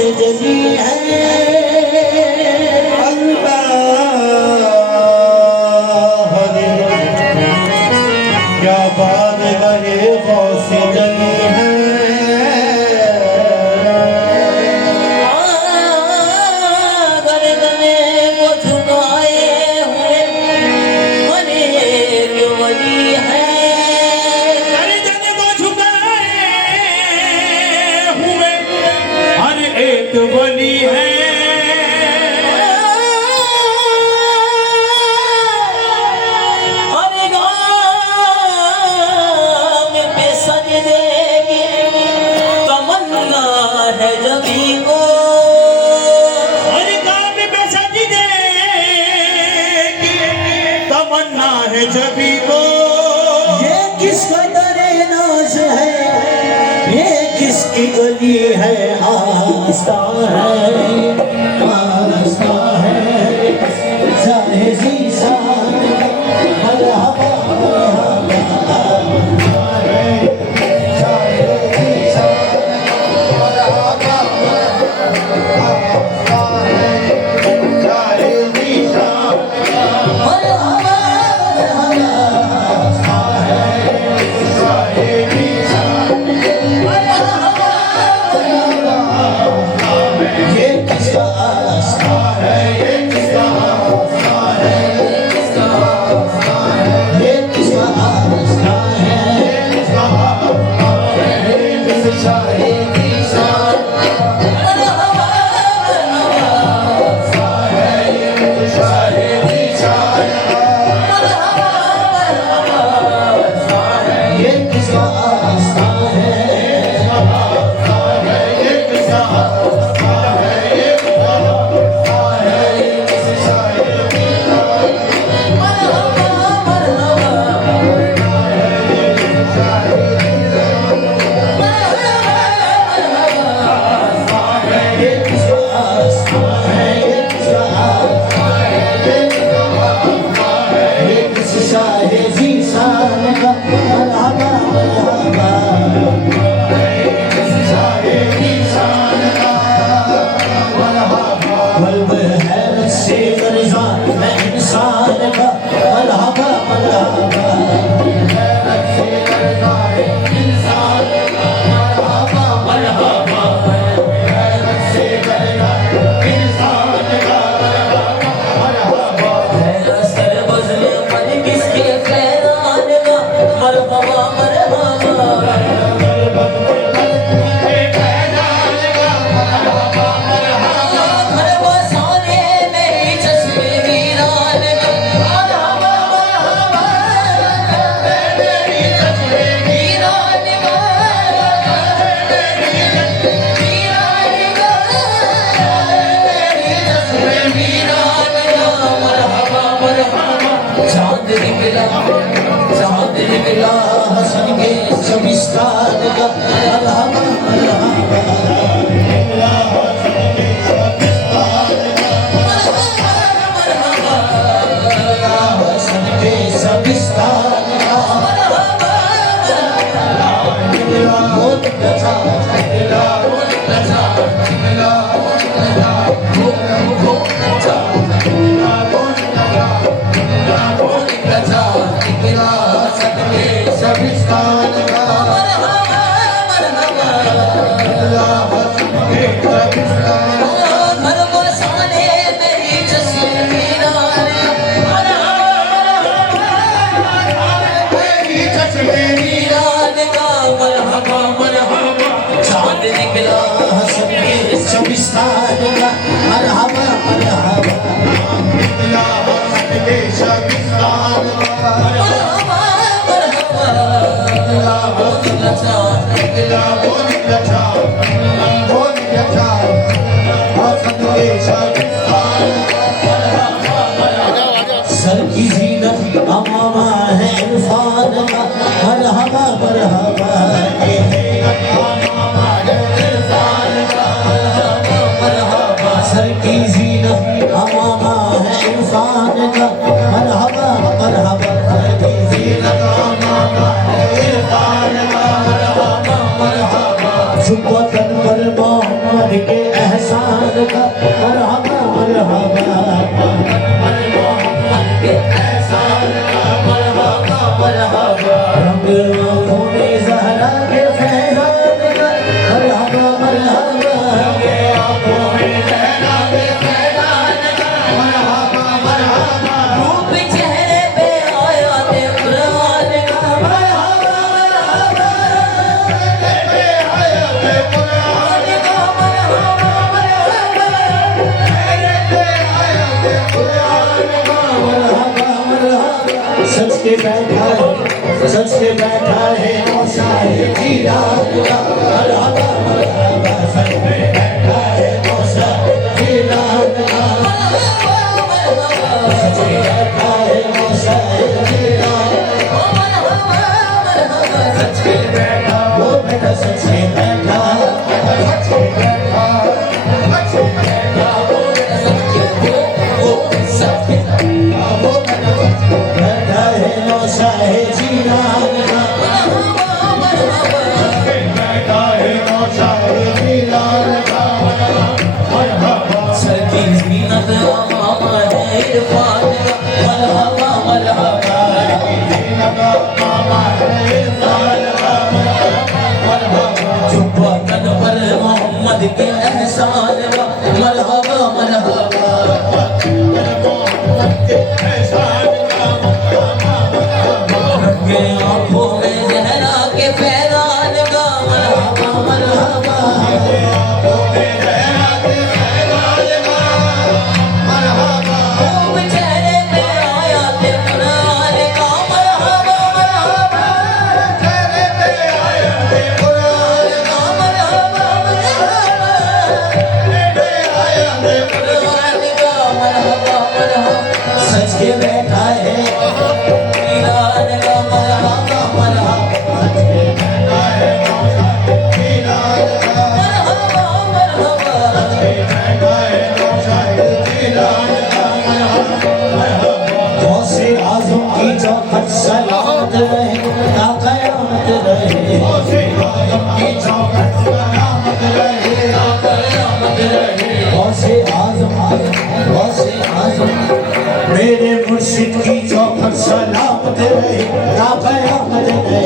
से जली है अल्लाह हरे क्या बात गए से जली है वली है अरे गाँव पे सजदेगी तमन्ना है जबी को अरे गाँव पे सजदेगी तमन्ना है जबी को ये किसका दरे नाज है ये किसकी गली है आस्था है जाहे शीशा सर की जीनत अमामा है इंसान का मरहबा मरहबा सर की जीनत अमामा है इंसान का मरहबा मरहबा सर की जीनत अमामा है इंसान का मरहबा मरहबा जुब्बतन पर मोहम्मद मोहम्मद के एहसान का मरहबा मरहबा मोहम्मद के एहसान का मरहबा मरहबा रंग आँखों में ज़हरा के फैज़ान का मरहबा मरहबा रंग आँखों में ज़हरा के फैज़ान का मरहबा मरहबा रूप चेहरे पे आया ते कुरान का मरहबा मरहबा पे आया ते कुरान का मरहबा मरहबा चेहरे पे आया ते कुरान का मरहबा मरहबा सच के बैठा है मौसाए जीरान का मरहबा मरहबा सच पे बैठा है मौसाए जीरान का मरहबा मरहबा सच पे बैठा है मौसाए जीरान का मरहबा मरहबा सच पे बैठा वो बेटा सच पे बैठा सच पे बैठा सच पे बैठा वो बेटा सच पे वो सच पे बैठा वो बेटा सच पे बैठा है मौसाए जीरान का मरहबा मरहबा बैठा है मौसाए जीरान का मरहबा सर की ज़ीनत आमा है इरफान का मरहबा मरहबा ज़ीनत आमा है इरफान का मरहबा जुब्बा तन पर मोहम्मद के एहसान का मरहबा मरहबा मोहम्मद के एहसान का रंगे आँखों में ज़हरा के फैज़ान का मरहबा मरहबा आँखों में ज़हरा के फैज़ान का मरहबा रूप चेहरे पे आया ते कुरान का मरहबा मरहबा चेहरे पे आया ते कुरान का मरहबा मरहबा चेहरे पे आया ते कुरान का मरहबा मरहबा सच के बैठा है मीरान का मरहबा मरहबा सच के बैठा है मीरान का मरहबा मरहबा सच के बैठा है मीरान का मरहबा मरहबा गौसे आज़म की चौखट सलामत रहे ता क़यामत रहे गौसे आज़म की चौखट सलामत रहे ता क़यामत रहे गौसे आज़म मेरे मुर्शिद की चौखट सलामत रहे ता क़यामत रहे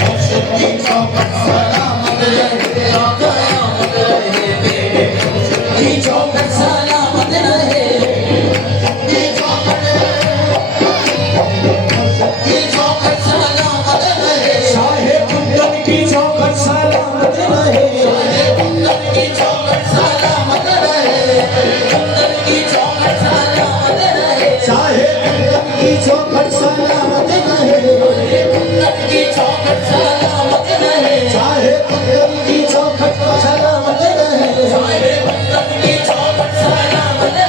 मुर्शिद की चौखट सलामत रहे ता क़यामत रहे मेरे मुर्शिद की चौखट सलामत रहे की चौखट सलामत रहे शाहे कुंदन की चौखट सलामत रहे शाहे कुंदन की चौखट सलामत रहे कुंदन की चौखट सलामत रहे शाहे कुंदन की चौखट सलामत रहे कुंदन की चौखट सलामत रहे शाहे कुंदन की चौखट सलामत रहे शाहे कुंदन की चौखट सलामत रहे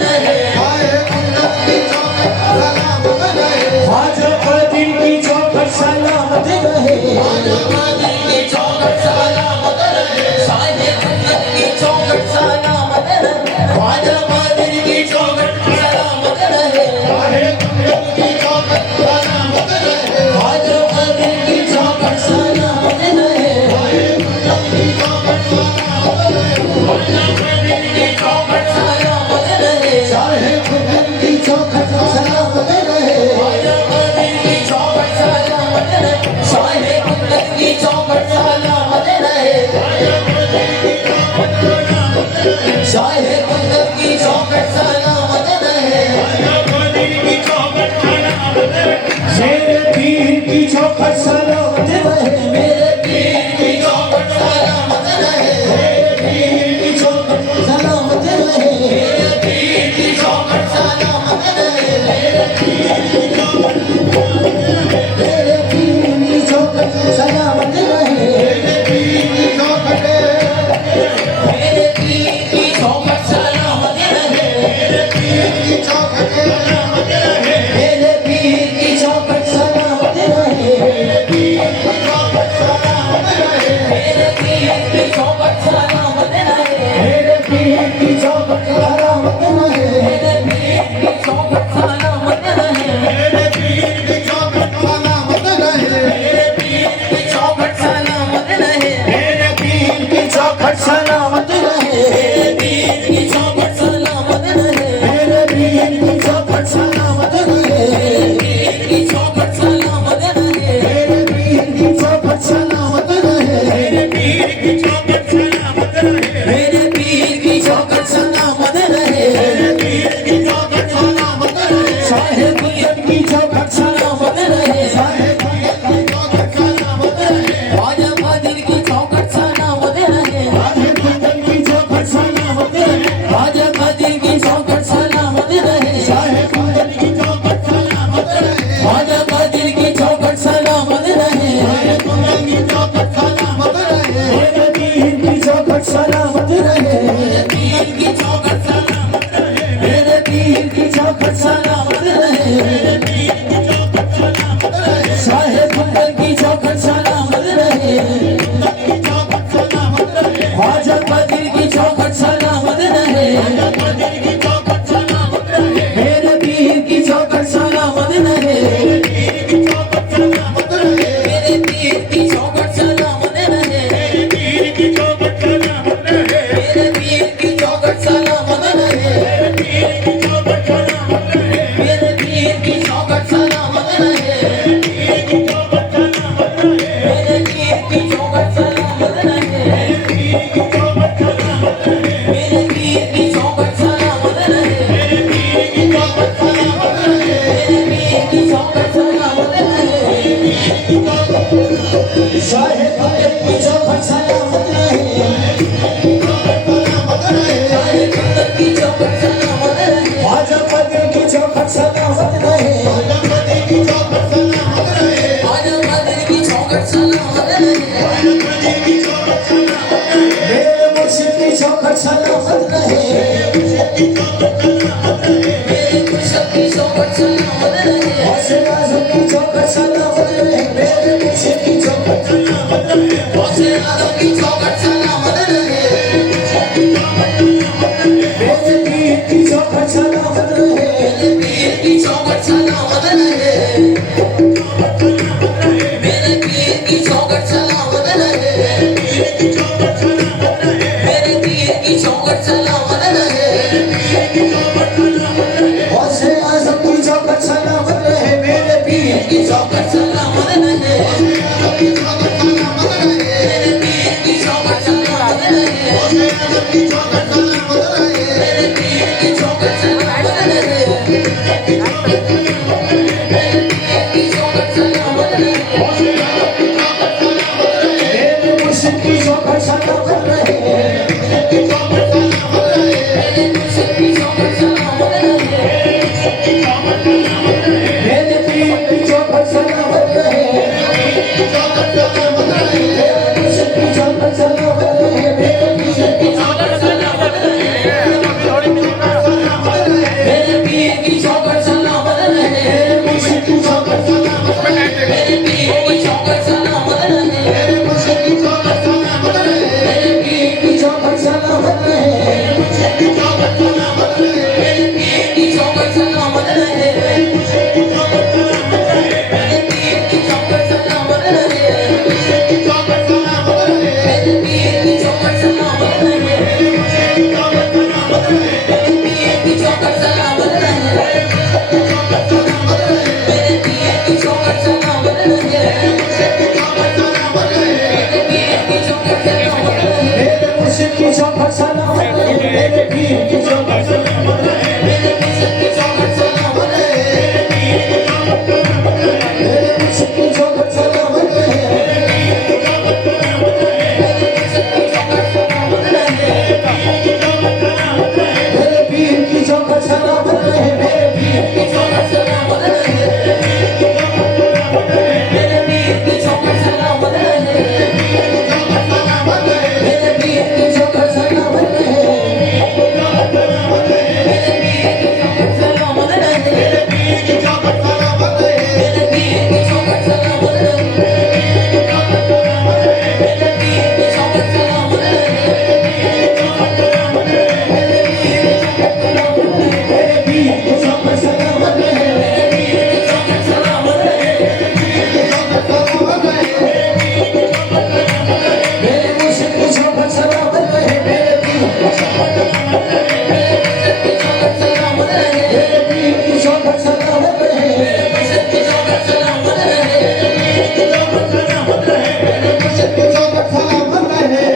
शाहे कुंदन की चौखट सलामत रहे ख्वाजा कादिर की चौखट सलामत रहे ख्वाजा कादिर की चौखट सलामत रहे शाहे कुंदन की चौखट सलामत रहे ख्वाजा कादिर की चौखट सलामत रहे शाहे कुंदन की चौखट सलामत रहे ख्वाजा कादिर की चौखट सलामत रहे शाहे कुंदन की चौखट सलामत रहे ख्वाजा कादिर की चौखट सलामत रहे शाहे कुंदन की चौखट सलामत रहे ख्वाजा कादिर की चौखट सलामत रहे शाहे कुंदन की चौखट सलामत रहे शाहे कुंदन की चौखट सलामत रहे मेरे पीर की चौखट सलामत रहे मेरे पीर की चौखट सलामत रहे मेरे पीर की चौखट सलामत रहे मेरे पीर की चौखट सलामत रहे मेरे पीर की चौखट मेरे पीर की चौखट सलामत रहे मेरे पीर की चौखट मेरे पीर की चौखट सलामत रहे मेरे पीर की चौखट सलामत रहे मेरे पीर की चौखट सलामत रहे मेरे पीर की चौखट सलामत रहे मेरे पीर की चौखट सलामत रहे मेरे पीर की चौखट सलामत रहे मेरे पीर की चौखट सलामत रहे मेरे पीर की चौखट सलामत रहे मेरे पीर की चौखट सलामत रहे मेरे पीर की चौखट सलामत रहे की चौखट सलामत रहे, मेरे पीर की चौखट सलामत रहे, मेरे पीर की चौखट सलामत रहे, साहेब कुंदन की चौखट सलामत रहे, कुंदन की चौखट सलामत रहे, ख्वाजा कदीर की चौखट सलामत रहे, ख्वाजा कदीर की चौखट सलामत रहे, मेरे पीर की चौखट सलामत रहे, मेरे पीर की चौखट सलामत रहे, मेरे पीर की चौखट सलामत रहे, मेरे पीर की चौखट सलामत रहे, मेरे पीर की चौखट सलामत रहे, मेरे पीर की चौखट सलामत रहे, मेरे पीर की चौखट सलामत रहे, मेरे पीर की चौखट सलामत रहे, मेरे पीर की चौखट सलामत रहे, मेरे पीर की चौखट सलामत रहे, मेरे पीर की चौखट सलामत रहे, मेरे पीर की चौखट सलामत रहे, मेरे पीर की चौखट सलामत रहे, साहेब कुंदन की चौखट सलामत रहे, साहेब कुंदन की चौखट सलामत रहे, ख्वाजा कदीर की चौखट सलामत रहे, ख्वाजा कदीर की चौखट सलामत रहे, ख्वाजा कदीर की चौखट सलामत रहे, ख्वाजा कदीर की चौखट सलामत रहे, मेरे मुर्शिद की चौखट सलामत रहे, मेरे मुर्शिद की चौखट सलामत रहे, गौसे आज़म की चौखट सलामत रहे, मेरे मुर्शिद की चौखट सलामत रहे, गौसे आज़म की चौखट सलामत रहे, मेरे पीर की चौखट सलामत रहे, मेरे पीर की चौखट सलामत रहे, मेरे पीर की चौखट सलामत रहे, मेरे पीर की चौखट सलामत रहे, गौसे आज़म की चौखट सलामत रहे, मेरे पीर की चौखट सलामत रहे, मेरे पीर की चौखट सलामत रहे, गौसे आज़म की चौखट सलामत रहे, मेरे पीर की चौखट सलामत रहे, मेरे पीर की चौखट सलामत रहे, मेरे मुर्शिद की चौखट सलामत रहे, मेरे मुर्शिद की चौखट सलामत रहे, मेरे पीर की चौखट सलामत रहे, मेरे मुर्शिद की चौखट सलामत रहे, मेरे मुर्शिद की चौखट सलामत रहे, मेरे पीर की चौखट सलामत रहे, मेरे मुर्शिद की चौखट सलामत रहे, मेरे पीर की चौखट सलामत रहे, मेरे मुर्शिद की चौखट सलामत रहे, मेरे पीर की चौखट सलामत रहे, मेरे मुर्शिद की चौखट सलामत रहे, मेरे पीर की चौखट सलामत रहे, मेरे मुर्शिद की चौखट सलामत रहे, मेरे पीर की चौखट सलामत रहे, मेरे मुर्शिद की चौखट सलामत रहे, मेरे पीर की चौखट सलामत रहे, मेरे मुर्शिद की चौखट सलामत रहे, मेरे पीर की चौखट सलामत रहे, मेरे पीर की चौखट सलामत रहे, मेरे मुर्शिद की चौखट सलामत रहे, मेरे पीर की चौखट सलामत रहे, मेरे मुर्शिद की चौखट सलामत रहे, मेरे पीर की चौखट सलामत रहे, मेरे मुर्शिद की चौखट सलामत रहे, मेरे मुर्शिद की चौखट सलामत रहे, मेरे मुर्शिद की चौखट सलामत रहे, मेरे पीर की चौखट सलामत रहे, मेरे पीर की चौखट सलामत रहे, मेरे पीर की चौखट सलामत रहे, मेरे पीर की चौखट सलामत रहे, मेरे पीर की चौखट सलामत रहे, मेरे पीर की चौखट सलामत रहे, मेरे पीर की चौखट सलामत रहे, मेरे पीर की चौखट सलामत रहे, मेरे पीर की चौखट सलामत रहे, मेरे पीर की चौखट सलामत रहे, मेरे मुर्शिद की चौखट सलामत रहे, मेरे पीर की चौखट सलामत रहे, मेरे मुर्शिद की चौखट सलामत रहे, मेरे पीर की चौखट सलामत रहे, मेरे मुर्शिद की चौखट सलामत रहे, मेरे मुर्शिद की चौखट सलामत रहे,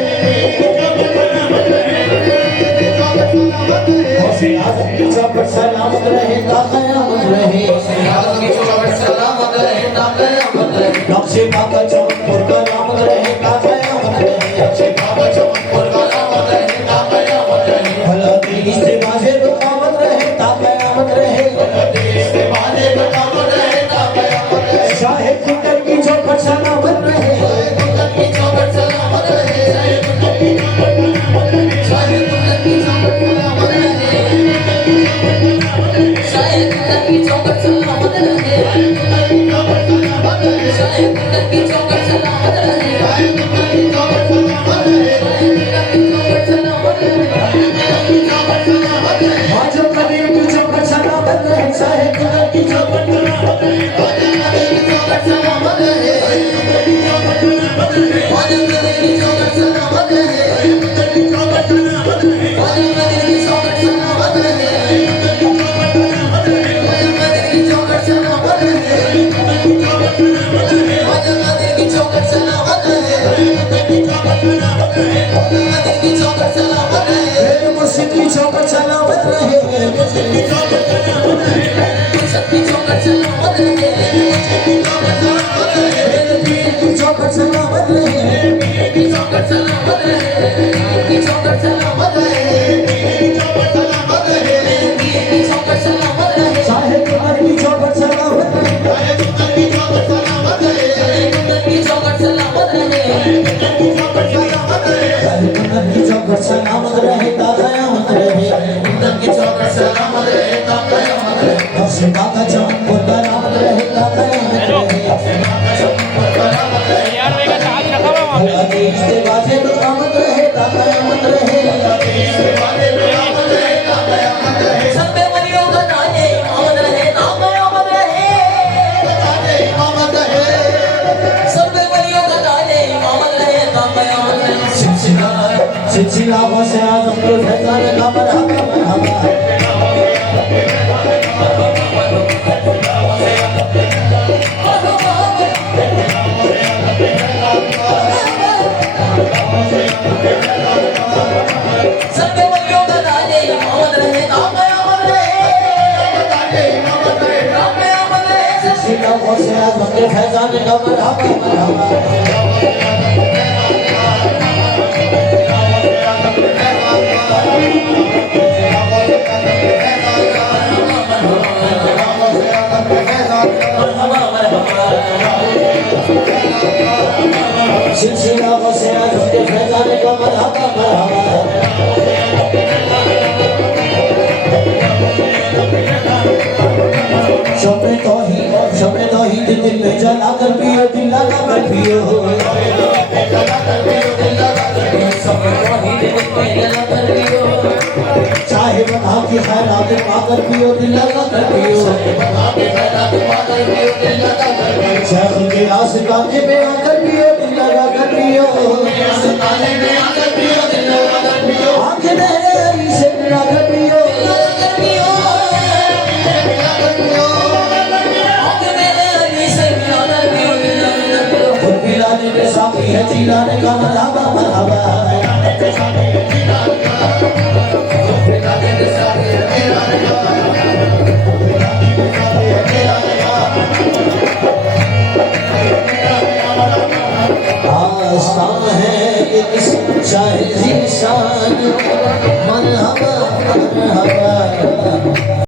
गौसे आज़म की चौखट सलामत रहे, ता क़यामत रहे, गौसे आज़म की चौखट सलामत रहे, ता क़यामत रहे, नक्शे बाबा चौकपुर करामत रहे, ता क़यामत रहे, नक्शे बाबा चौकपुर करामत रहे, ता क़यामत रहे, भला दिल से बाजे बकावत रहे, ता क़यामत रहे, भला दिल से बाजे बकावत रहे, ता क़यामत रहे, साहेब कुंदन की चौखट सलामत रहे, साहेब कुंदन की चौखट सलामत रहे, साहेब कुंदन की चौखट सलामत रहे, साहेब कुंदन की चौखट सलामत रहे की चौखट सलामत रहे की चौखट सलामत रहे की चौखट सलामत रहे चाहे कुंदन की चौखट सलामत रहे चाहे कुंदन की चौखट सलामत रहे चाहे कुंदन की चौखट सलामत रहे चाहे कुंदन की चौखट सलामत रहे ता कयामत रहे कुंदन की चौखट सलामत रहे ता कयामत रहे हसीना का चमक बरामद रहे ता कयामत रहे यार मेरा चार्ज रखा हुआ वहाँ पे। हदीस से बाजे तो कामत रहे ता कयामत रहे सब पे वलियों का ताजे इमामत रहे ता कयामत रहे इमामत रहे सब पे वलियों का ताजे इमामत रहे ता कयामत रहे सिलसिला से आजम के फैजान का मरहबा सब पे वलियों का ताजे इमामत रहे ता कयामत रहे इमामत रहे ता कयामत रहे सिलसिला से आजम के फैजान का मरहबा सिलसिला से आजम के फैजान का मरहबा शब तौहीद दिल में जला कर पियो दिल लगा कर पियो चाहे बना की खैरात पाकर पियो दिल लगा कर पियो शेख के आशिकाने में आकर पियो दिल लगा कर पियो आंखें मेरी से मिला कर पियो खुद पिलाने में साथी है जिलाने का मरहबा मरहबा